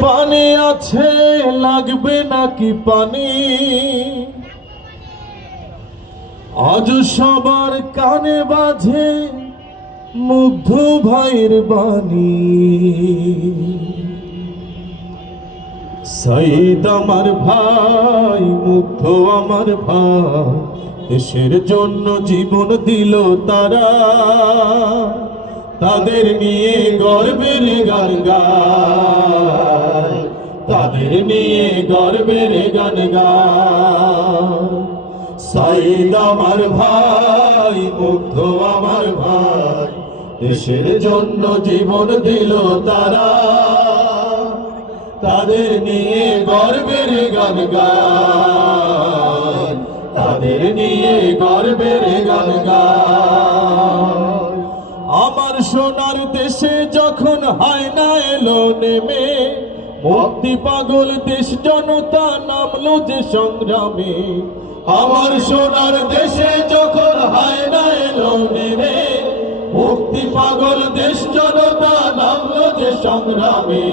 পানি আছে লাগবে নাকি পানি, আজ সবার কানে বাজে মুগ্ধ ভাইয়ের বাণী। সাইদ আমার ভাই, মুগ্ধ আমার ভাই, দেশের জন্য জীবন দিল তারা, তাদের নিয়ে গর্বের গান গায়, তাদের নিয়ে গর্বের গান গায়। সাইদ আমার ভাই, মুগ্ধ আমার ভাই, দেশের জন্য জীবন দিল তারা, তাদের নিয়ে গর্বের গান গায়, তাদের নিয়ে গর্বের গান গায়। আমার সোনার দেশে যখন হায়না এলো নেমে, মুক্তি পাগল দেশ জনতা নামলো যে সংগ্রামে। আমার সোনার দেশে যখন হায়না এলো নেমে, মুক্তি পাগল দেশ জনতা নামলো যে সংগ্রামে।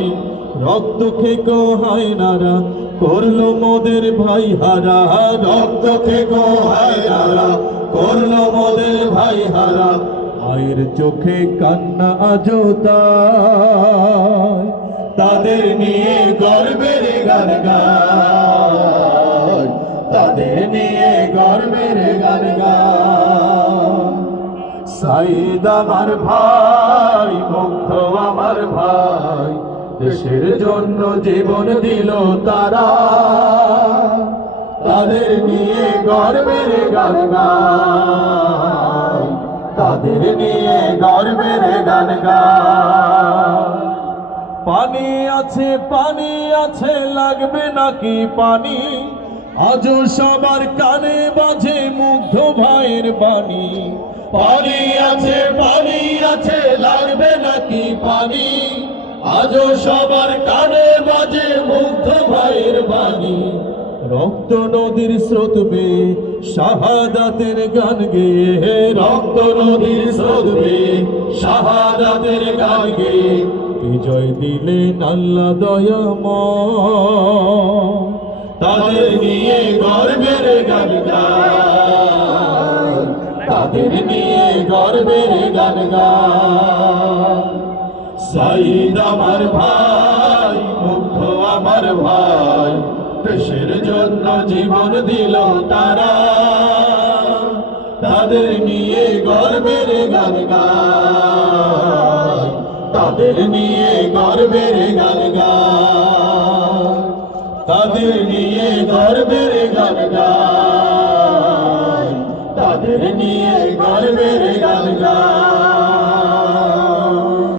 রক্ত খেকো হায়নারা করলো মোদের ভাই হারা, রক্ত খেকো হায়নারা করলো মোদের ভাই হারা। মায়ের চোখে কান্না আজও তাই, তাদের নিয়ে গর্বের গান গায়, তাদের নিয়ে গর্বের গান গায়। সাইদ আমার ভাই, মুগ্ধ আমার ভাই, দেশের জন্য জীবন দিল তারা, তাদের নিয়ে গর্বের গান গায়, তাদের নিয়ে গর্বের গান গায়। পানি আছে লাগবে নাকি পানি, আজও সবার কানে বাজে মুগ্ধ ভাইয়ের বাণী। পানি আছে লাগবে নাকি পানি, আজও সবার কানে বাজে মুগ্ধ ভাইয়ের বাণী। রক্ত নদীর স্রোত বেয়ে শাহাদাতের গান গেয়ে, রক্ত নদীর স্রোত বেয়ে শাহাদাতের গান গেয়ে বিজয় দিলেন আল্লাহ দয়াময়, তাদের নিয়ে গর্বের গান গায়, তাদের নিয়ে গর্বের গান গায়। সাইদ আমার ভাই, মুগ্ধ আমার ভাই, দেশের জন্য জীবন দিল তারা, তাদের নিয়ে গর্বের গান গায়, তাদের নিয়ে গর্বের গান গায়, তাদের নিয়ে গর্বের গান গায়, তাদের নিয়ে গর্বের